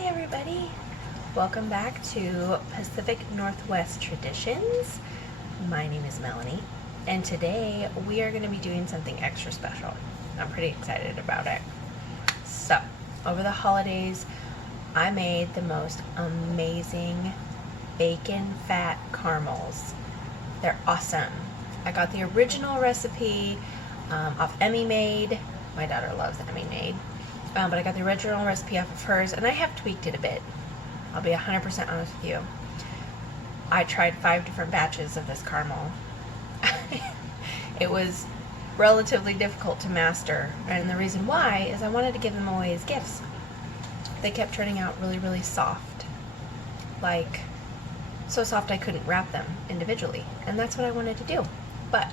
Hi everybody! Welcome back to Pacific Northwest Traditions. My name is Melanie, and today we are going to be doing something extra special. I'm pretty excited about it. So, over the holidays, I made the most amazing bacon fat caramels. They're awesome. I got the original recipe off Emmy Made. My daughter loves Emmy Made. But I got the original recipe off of hers, and I have tweaked it a bit. I'll be 100% honest with you. I tried 5 different batches of this caramel. It was relatively difficult to master, and the reason why is I wanted to give them away as gifts. They kept turning out really, really soft. Like, so soft I couldn't wrap them individually, and that's what I wanted to do. But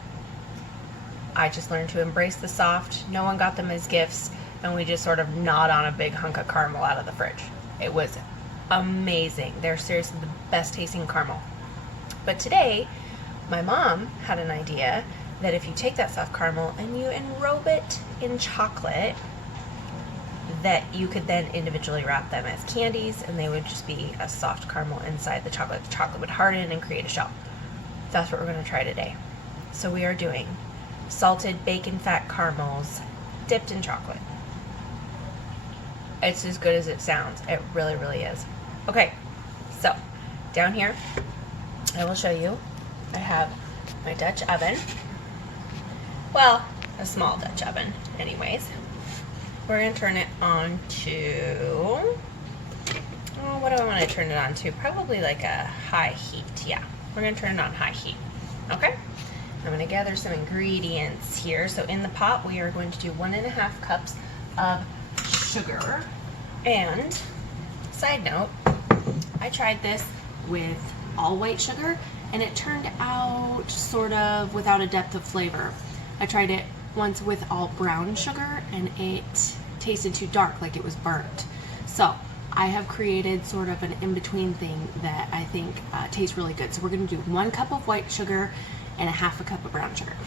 I just learned to embrace the soft. No one got them as gifts, and we just sort of gnawed on a big hunk of caramel out of the fridge. It was amazing. They're seriously the best tasting caramel. But today, my mom had an idea that if you take that soft caramel and you enrobe it in chocolate, that you could then individually wrap them as candies, and they would just be a soft caramel inside the chocolate. The chocolate would harden and create a shell. That's what we're going to try today. So we are doing salted bacon fat caramels dipped in chocolate. It's as good as it sounds. It really, really is. Okay, so down here, I will show you. I have my Dutch oven. Well, a small Dutch oven, anyways. We're going to turn it on to, what do I want to turn it on to? Probably like a high heat. Yeah, we're going to turn it on high heat. Okay, I'm going to gather some ingredients here. So in the pot, we are going to do 1.5 cups of sugar. And side note, I tried this with all white sugar, and it turned out sort of without a depth of flavor. I tried it once with all brown sugar, and it tasted too dark, like it was burnt. So I have created sort of an in-between thing that I think tastes really good. So we're going to do 1 cup of white sugar and 1/2 cup of brown sugar.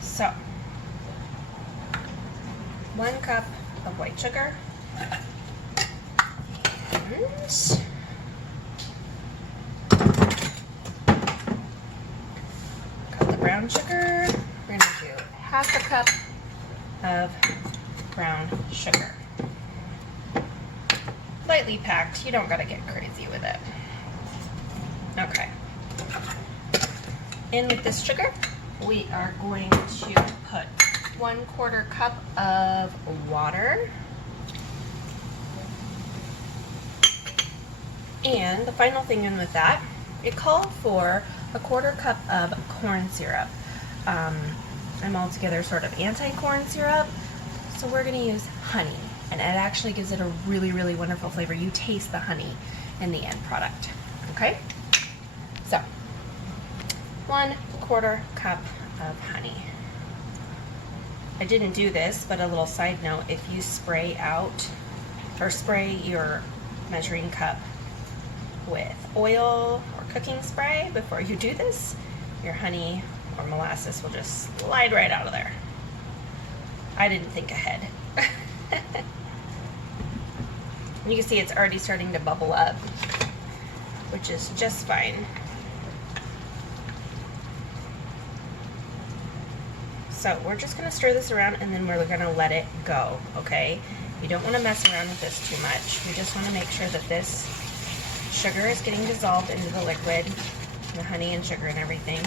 So 1 cup of white sugar and got the brown sugar. We're going to do 1/2 cup of brown sugar. Lightly packed, you don't gotta get crazy with it. Okay. In with this sugar, we are going to put 1/4 cup of water. And the final thing in with that, it called for 1/4 cup of corn syrup. I'm altogether sort of anti-corn syrup, so we're going to use honey. And it actually gives it a really, really wonderful flavor. You taste the honey in the end product. Okay? So, 1/4 cup of honey. I didn't do this, but a little side note, if you spray out or spray your measuring cup with oil or cooking spray before you do this, your honey or molasses will just slide right out of there. I didn't think ahead. You can see it's already starting to bubble up, which is just fine. So we're just going to stir this around, and then we're going to let it go, okay? You don't want to mess around with this too much. We just want to make sure that this sugar is getting dissolved into the liquid, the honey and sugar and everything.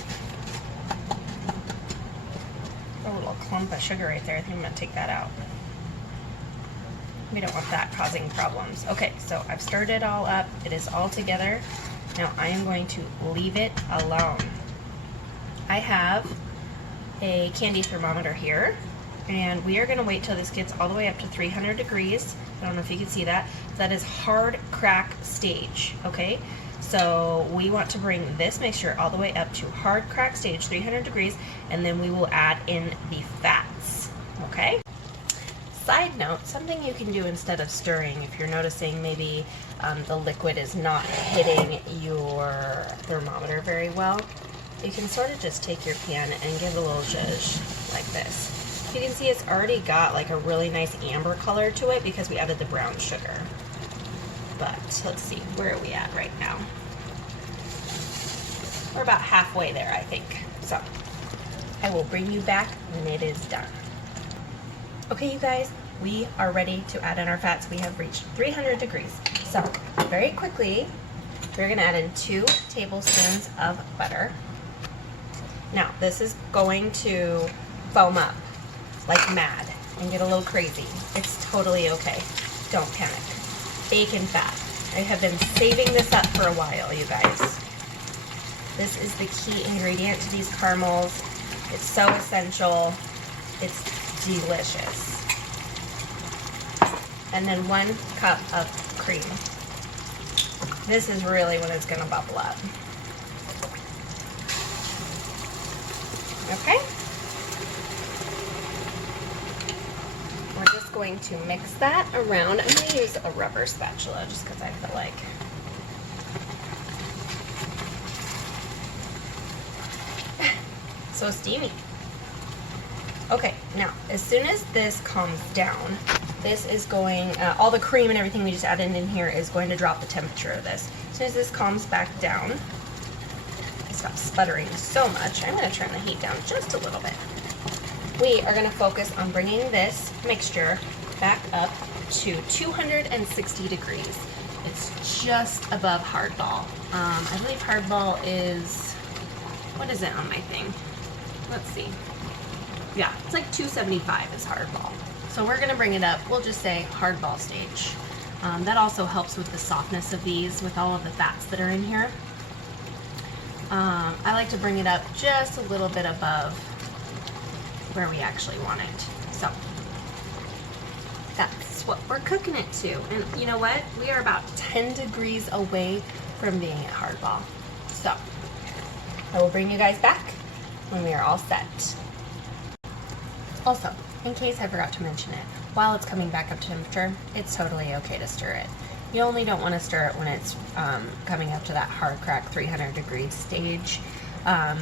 A little clump of sugar right there. I think I'm going to take that out. We don't want that causing problems. Okay, so I've stirred it all up. It is all together. Now I am going to leave it alone. I have a candy thermometer here, and we are going to wait till this gets all the way up to 300 degrees. I don't know if you can see that. That is hard crack stage, okay? So we want to bring this mixture all the way up to hard crack stage, 300 degrees, and then we will add in the fats, okay? Side note, something you can do instead of stirring, if you're noticing maybe the liquid is not hitting your thermometer very well, you can sort of just take your pan and give it a little zhuzh like this. You can see it's already got like a really nice amber color to it because we added the brown sugar. But let's see, where are we at right now? We're about halfway there, I think. So I will bring you back when it is done. Okay, you guys, we are ready to add in our fats. We have reached 300 degrees. So very quickly, we're gonna add in 2 tablespoons of butter. Now, this is going to foam up like mad and get a little crazy. It's totally okay. Don't panic. Bacon fat. I have been saving this up for a while, you guys. This is the key ingredient to these caramels. It's so essential. It's delicious. And then 1 cup of cream. This is really when it's gonna bubble up. Okay? We're just going to mix that around. I'm going to use a rubber spatula just because I feel like. So steamy. Okay, now as soon as this calms down, this is going, all the cream and everything we just added in here is going to drop the temperature of this. As soon as this calms back down, stop sputtering so much, I'm going to turn the heat down just a little bit. We are going to focus on bringing this mixture back up to 260 degrees. It's just above hardball. I believe hardball is, what is it on my thing? Let's see. Yeah, it's like 275 is hardball. So we're going to bring it up, we'll just say hardball stage. That also helps with the softness of these with all of the fats that are in here. I like to bring it up just a little bit above where we actually want it. So that's what we're cooking it to. And you know what? We are about 10 degrees away from being at hardball. So I will bring you guys back when we are all set. Also, in case I forgot to mention it, while it's coming back up to temperature, it's totally okay to stir it. You only don't want to stir it when it's coming up to that hard crack 300 degrees stage.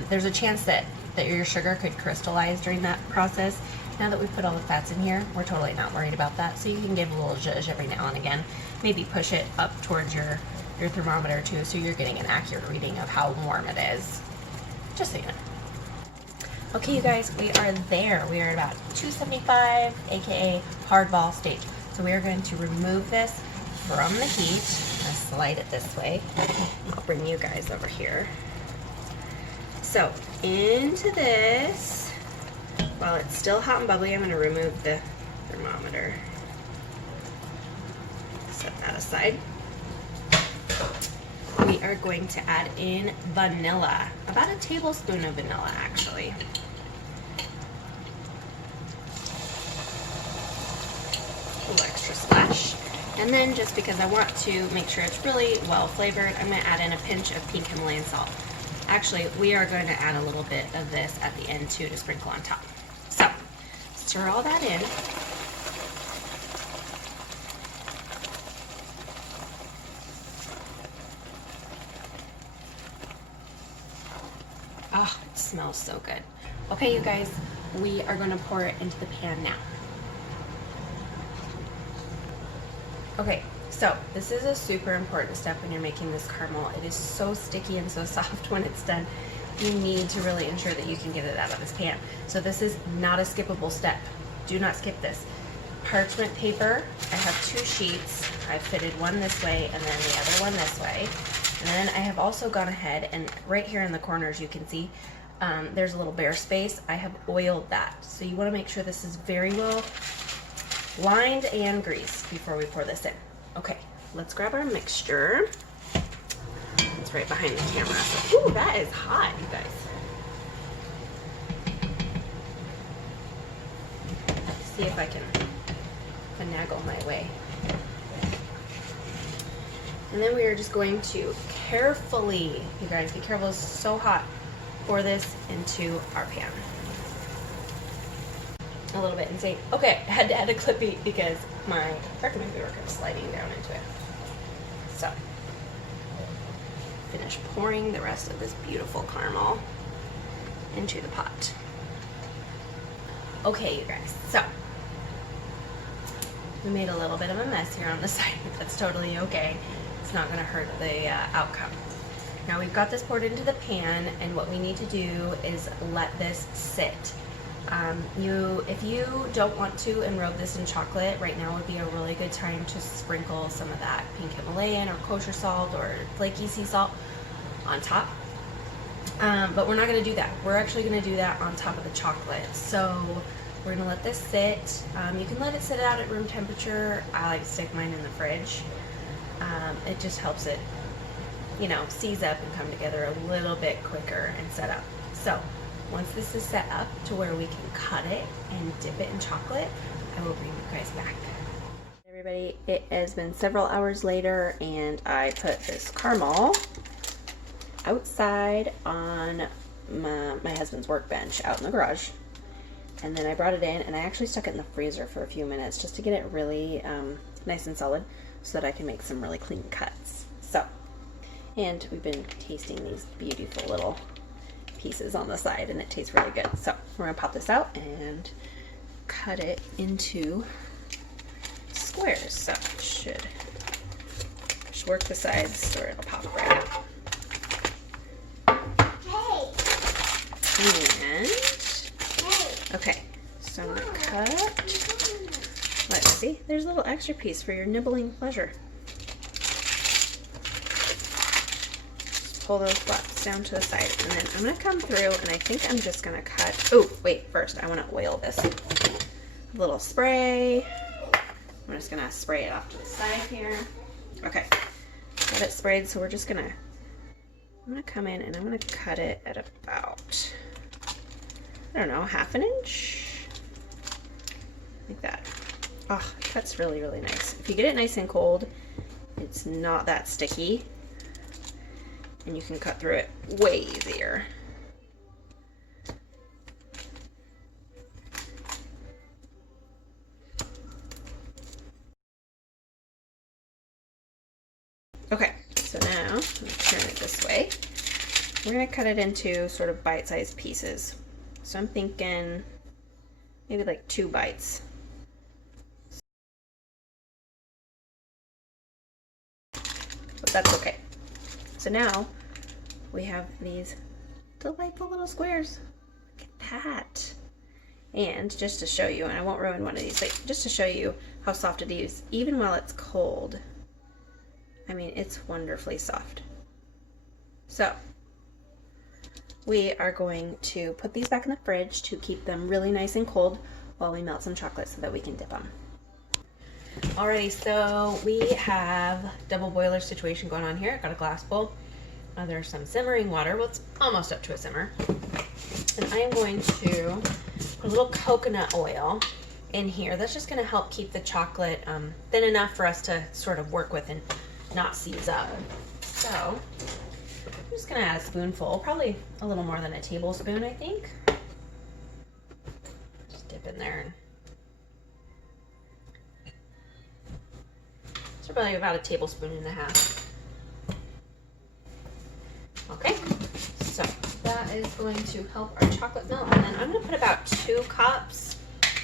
There's a chance that your sugar could crystallize during that process. Now that we've put all the fats in here, we're totally not worried about that. So you can give a little zhuzh every now and again. Maybe push it up towards your thermometer too, so you're getting an accurate reading of how warm it is. Just so you know. Okay, you guys, we are there. We are at about 275, aka hardball stage. So we are going to remove this from the heat. I'm going to slide it this way. I'll bring you guys over here. So into this, while it's still hot and bubbly, I'm going to remove the thermometer. Set that aside. We are going to add in vanilla, about a tablespoon of vanilla actually. A little extra splash. And then just because I want to make sure it's really well flavored, I'm going to add in a pinch of pink Himalayan salt. Actually, we are going to add a little bit of this at the end too to sprinkle on top. So, stir all that in. Oh, it smells so good. Okay, you guys, we are going to pour it into the pan now. Okay, so this is a super important step when you're making this caramel. It is so sticky and so soft when it's done. You need to really ensure that you can get it out of this pan. So this is not a skippable step. Do not skip this. Parchment paper, I have 2 sheets. I've fitted one this way and then the other one this way. And then I have also gone ahead and right here in the corners you can see there's a little bare space. I have oiled that. So you want to make sure this is very well lined and greased before we pour this in. Okay, let's grab our mixture. It's right behind the camera. So, ooh, that is hot, you guys. Let's see if I can finagle my way. And then we are just going to carefully, you guys, be careful, it's so hot, pour this into our pan. A little bit insane. Okay, I had to add a clippy because my parchment paper kept sliding down into it. So, finish pouring the rest of this beautiful caramel into the pot. Okay, you guys, so we made a little bit of a mess here on the side, but that's totally okay. It's not going to hurt the outcome. Now we've got this poured into the pan, and what we need to do is let this sit. If you don't want to enrobe this in chocolate, right now would be a really good time to sprinkle some of that pink Himalayan or kosher salt or flaky sea salt on top. But we're not going to do that. We're actually going to do that on top of the chocolate. So we're going to let this sit. You can let it sit out at room temperature. I like to stick mine in the fridge. It just helps it, you know, seize up and come together a little bit quicker and set up. So once this is set up to where we can cut it and dip it in chocolate, I will bring you guys back. Everybody, it has been several hours later, and I put this caramel outside on my husband's workbench out in the garage, and then I brought it in and I actually stuck it in the freezer for a few minutes just to get it really nice and solid so that I can make some really clean cuts. So, and we've been tasting these beautiful little pieces on the side, and it tastes really good. So we're gonna pop this out and cut it into squares. So it should work the sides so it'll pop right out. And okay, so I'm gonna cut. Let's see, there's a little extra piece for your nibbling pleasure. Just pull those flaps down to the side, and then I'm gonna come through, and I think I'm just gonna cut. Oh, wait, first I wanna oil this. A little spray. I'm just gonna spray it off to the side here. Okay, got it sprayed, so we're just gonna, I'm gonna come in and I'm gonna cut it at about, I don't know, ½ an inch? Like that. Oh, it cuts really, really nice. If you get it nice and cold, it's not that sticky, and you can cut through it way easier. Okay, so now I'm gonna turn it this way. We're gonna cut it into sort of bite-sized pieces. So I'm thinking maybe like 2 bites. But that's okay. So now we have these delightful little squares. Look at that. And just to show you, and I won't ruin one of these, but just to show you how soft it is, even while it's cold. I mean, it's wonderfully soft. So we are going to put these back in the fridge to keep them really nice and cold while we melt some chocolate so that we can dip them. Alrighty, so we have double boiler situation going on here. I've got a glass bowl. There's some simmering water. Well, it's almost up to a simmer. And I am going to put a little coconut oil in here. That's just going to help keep the chocolate thin enough for us to sort of work with and not seize up. So I'm just gonna add a spoonful, probably a little more than a tablespoon, I think. Just dip in there. So probably about a tablespoon and a half. Okay, so that is going to help our chocolate melt. And then I'm gonna put about 2 cups,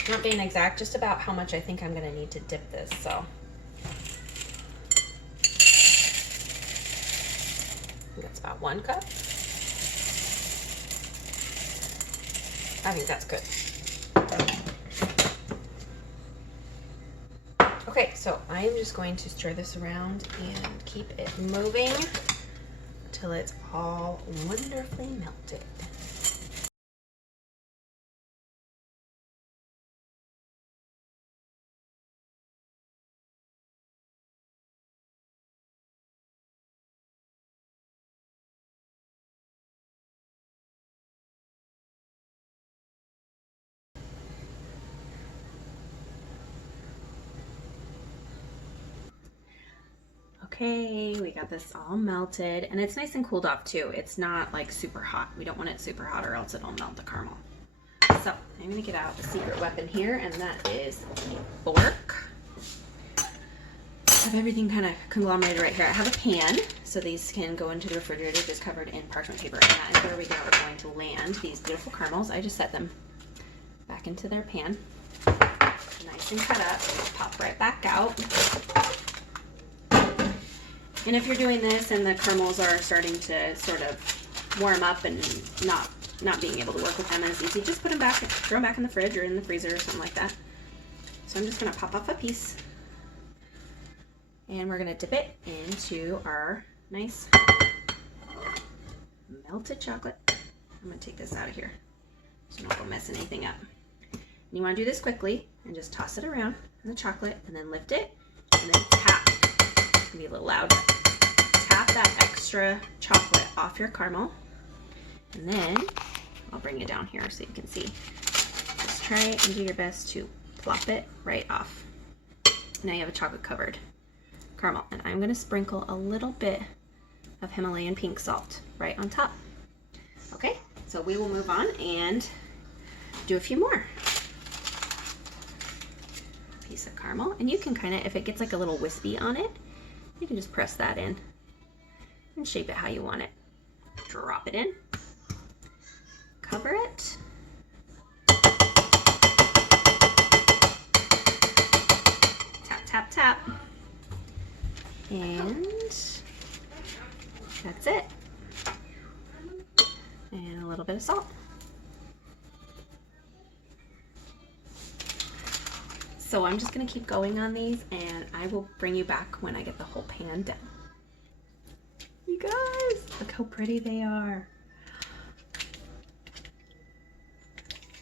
not being exact, just about how much I think I'm gonna need to dip this. So that's about 1 cup. I think that's good. Okay, so I am just going to stir this around and keep it moving until it's all wonderfully melted. Okay, we got this all melted, and it's nice and cooled off too. It's not like super hot. We don't want it super hot or else it'll melt the caramel. So I'm gonna get out the secret weapon here, and that is a fork. I have everything kind of conglomerated right here. I have a pan, so these can go into the refrigerator just covered in parchment paper, and that is where we are going to land these beautiful caramels. I just set them back back into their pan. Nice and cut up, pop right back out. And if you're doing this and the caramels are starting to sort of warm up and not being able to work with them as easy, just put them back, throw them back in the fridge or in the freezer or something like that. So I'm just gonna pop off a piece and we're gonna dip it into our nice melted chocolate. I'm gonna take this out of here so I don't go messing anything up. And you wanna do this quickly and just toss it around in the chocolate and then lift it and then tap. It's gonna be a little loud, but tap that extra chocolate off your caramel. And then I'll bring it down here so you can see. Just try and do your best to plop it right off. Now you have a chocolate covered caramel. And I'm gonna sprinkle a little bit of Himalayan pink salt right on top. Okay, so we will move on and do a few more. Piece of caramel, and you can kind of, if it gets like a little wispy on it, you can just press that in and shape it how you want it. Drop it in, cover it, tap, tap, tap, and that's it. And a little bit of salt. So I'm just gonna keep going on these and I will bring you back when I get the whole pan done. You guys, look how pretty they are.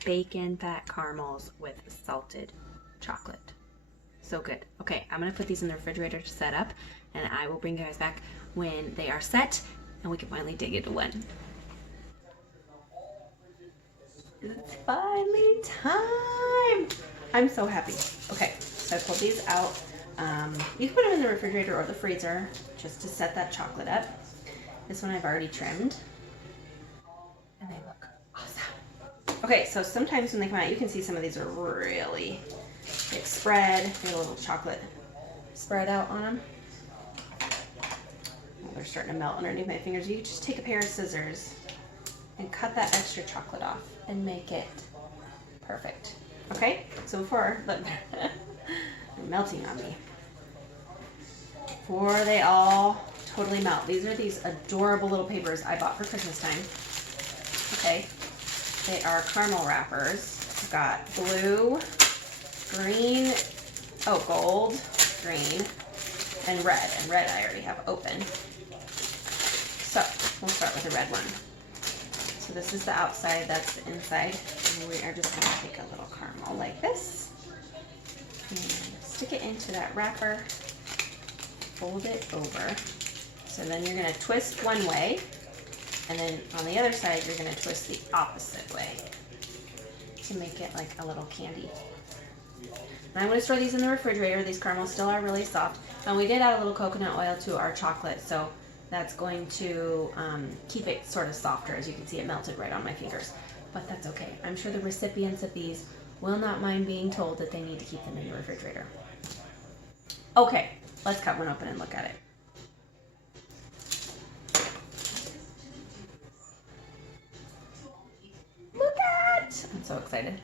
Bacon fat caramels with salted chocolate. So good. Okay, I'm gonna put these in the refrigerator to set up and I will bring you guys back when they are set and we can finally dig into one. It's finally time. I'm so happy. Okay, so I pulled these out. You can put them in the refrigerator or the freezer just to set that chocolate up. This one I've already trimmed. And they look awesome. Okay, so sometimes when they come out, you can see some of these are really like spread. They have a little chocolate spread out on them. Well, they're starting to melt underneath my fingers. You just take a pair of scissors and cut that extra chocolate off and make it perfect. Okay, so before, look, they're melting on me. Before they all totally melt, these are these adorable little papers I bought for Christmas time. Okay, they are caramel wrappers. I've got blue, green, oh, gold, green, and red. And red I already have open. So we'll start with the red one. So this is the outside, that's the inside. And we are just gonna take a little caramel like this and stick it into that wrapper, fold it over. So then you're gonna twist one way, and then on the other side, you're gonna twist the opposite way to make it like a little candy. Now I'm gonna store these in the refrigerator. These caramels still are really soft. And we did add a little coconut oil to our chocolate, so that's going to keep it sort of softer. As you can see, it melted right on my fingers, but that's okay. I'm sure the recipients of these will not mind being told that they need to keep them in the refrigerator. Okay, let's cut one open and look at it. Look at! I'm so excited.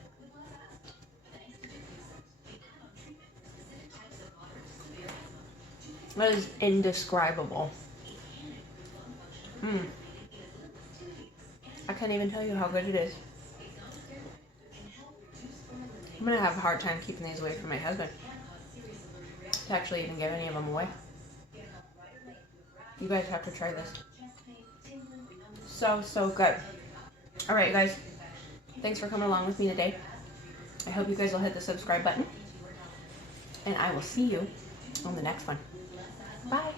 That is indescribable. I can't even tell you how good it is. I'm gonna have a hard time keeping these away from my husband to actually even give any of them away. You guys have to try this. So, so good. All right, you guys. Thanks for coming along with me today. I hope you guys will hit the subscribe button. And I will see you on the next one. Bye.